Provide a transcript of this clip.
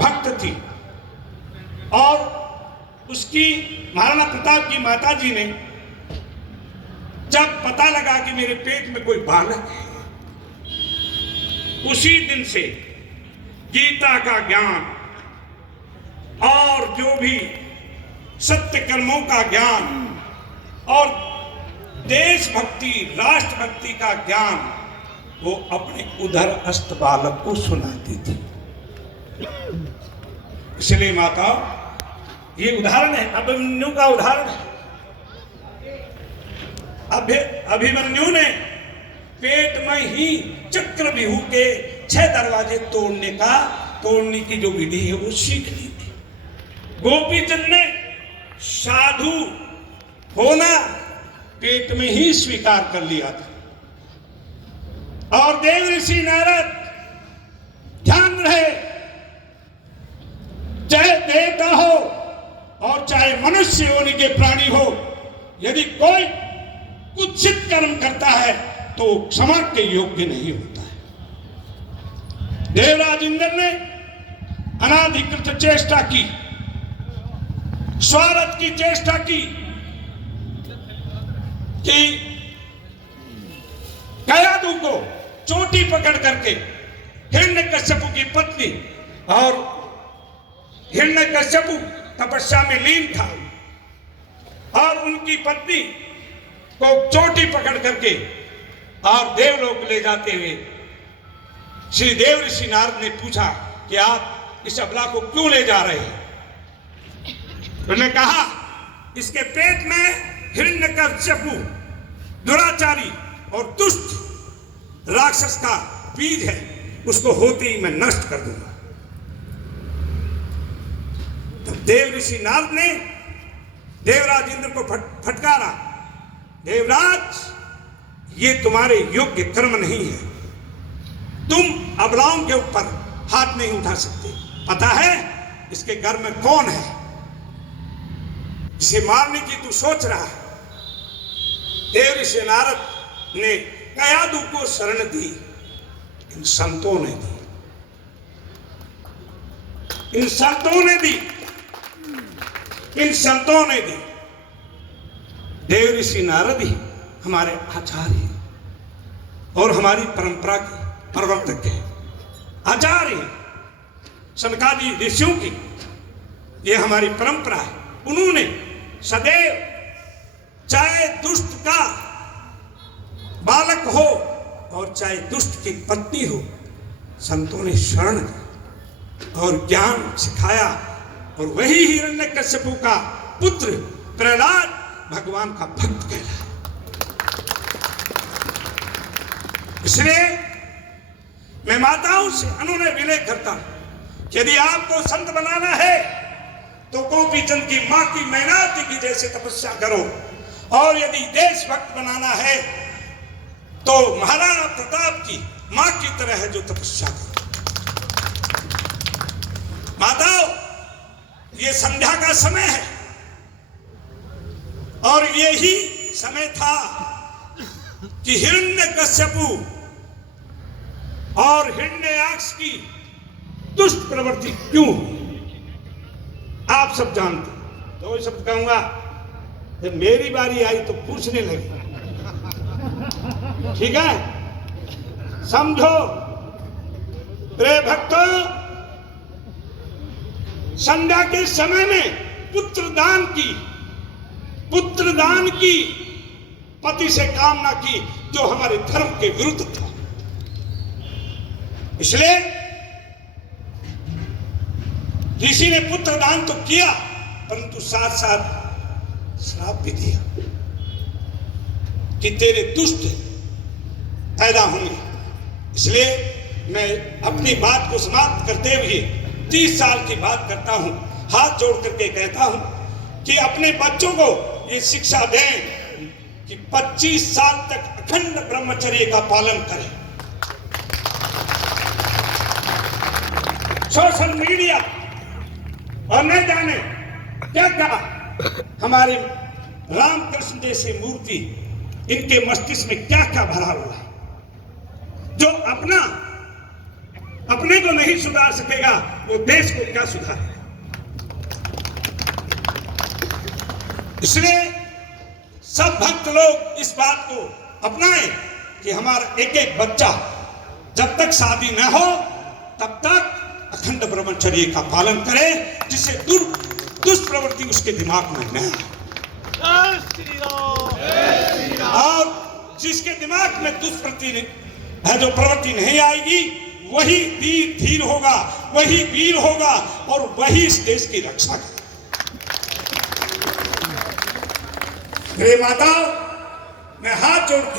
भक्त थी और उसकी महाराणा प्रताप की माता जी ने जब पता लगा कि मेरे पेट में कोई बालक है, उसी दिन से गीता का ज्ञान और जो भी सत्य कर्मों का ज्ञान और देशभक्ति राष्ट्रभक्ति का ज्ञान वो अपने उदरस्थ बालक को सुनाती थी। इसलिए माता, ये उदाहरण है, अभिमन्यु का उदाहरण है। अभिमन्यु ने पेट में ही चक्रव्यूह के 6 दरवाजे तोड़ने की जो विधि है वो सीख ली थी। गोपीचंद ने साधु होना पेट में ही स्वीकार कर लिया था। और देव ऋषि नारद, ध्यान रहे, चाहे देवता हो और चाहे मनुष्य योनि के प्राणी हो, यदि कोई कुत्सित कर्म करता है तो क्षमा के योग्य नहीं होता है। देवराज इंद्र ने अनाधिकृत चेष्टा की, स्वार्थ की चेष्टा की कि कयादू को चोटी पकड़ करके हिरण्यकश्यप की पत्नी, और हिरण्यकश्यप तपस्या में लीन था, और उनकी पत्नी को चोटी पकड़ करके और देवलोक ले जाते हुए श्री देव ऋषि नारद ने पूछा कि आप इस अबला को क्यों ले जा रहे हैं? उन्होंने कहा, इसके पेट में हिरण्यकश्यप दुराचारी और दुष्ट राक्षस का बीज है, उसको होते ही मैं नष्ट कर दूंगा। तब देव ऋषि नारद ने देवराज इंद्र को फटकारा, देवराज, ये तुम्हारे योग्य कर्म नहीं है, तुम अबलाओं के ऊपर हाथ नहीं उठा सकते। पता है इसके घर में कौन है जिसे मारने की तू सोच रहा है? देव ऋषि नारद ने कयादू को शरण दी, इन संतों ने दी, इन संतों ने दी, इन संतों ने दी। देव ऋषि नारद ही हमारे आचार्य हैं और हमारी परंपरा के प्रवर्तक हैं, आचार्य हैं। सनकादि ऋषियों की ये हमारी परंपरा है। उन्होंने सदैव, चाहे दुष्ट का बालक हो और चाहे दुष्ट की पत्नी हो, संतों ने शरण दी और ज्ञान सिखाया। और वही हिरण्यकश्यप का पुत्र प्रहलाद भगवान का भक्त कहलाया। इसलिए मैं माताओं से अनुनय विनय करता हूं कि यदि आपको संत बनाना है तो गोपीचंद की मां की मैनाती की जैसे तपस्या करो, और यदि देशभक्त बनाना है तो महाराणा प्रताप की मां की तरह है जो तपस्या करो। माताओं, ये संध्या का समय है और यही समय था कि हिरण्यकश्यप और हिरण्याक्ष की दुष्ट प्रवृत्ति क्यों हुई, आप सब जानते। तो ये शब्द कहूंगा, जब मेरी बारी आई तो पूछने लगी, ठीक है? समझो प्रिय भक्तों, संध्या के समय में पुत्रदान की पति से कामना की, जो हमारे धर्म के विरुद्ध था। इसलिए ऋषि ने पुत्रदान तो किया, परंतु साथ साथ श्राप भी दिया कि तेरे दुष्ट पैदा होंगे। इसलिए मैं अपनी बात को समाप्त करते हुए 30 साल की बात करता हूं, हाथ जोड़ करके कहता हूं कि अपने बच्चों को ये शिक्षा दें कि 25 साल तक अखंड ब्रह्मचर्य का पालन करें। सोशल मीडिया और न जाने क्या कहा, हमारे रामकृष्ण जैसे मूर्ति, इनके मस्तिष्क में क्या क्या भरा हुआ है, जो अपने को नहीं सुधार सकेगा, वो देश को क्या सुधारेगा? इसलिए सब भक्त लोग इस बात को अपनाएं कि हमारा एक एक बच्चा जब तक शादी न हो तब तक अखंड ब्रह्मचर्य का पालन करे, जिससे दुष्प्रवृत्ति उसके दिमाग में न आए। और जिसके दिमाग में दुष्प्रवृत्ति है, जो प्रवृत्ति नहीं आएगी, वही धीर होगा, वही वीर होगा और वही इस देश की रक्षा करेगा। मेरे माता, मैं हाथ जोड़ के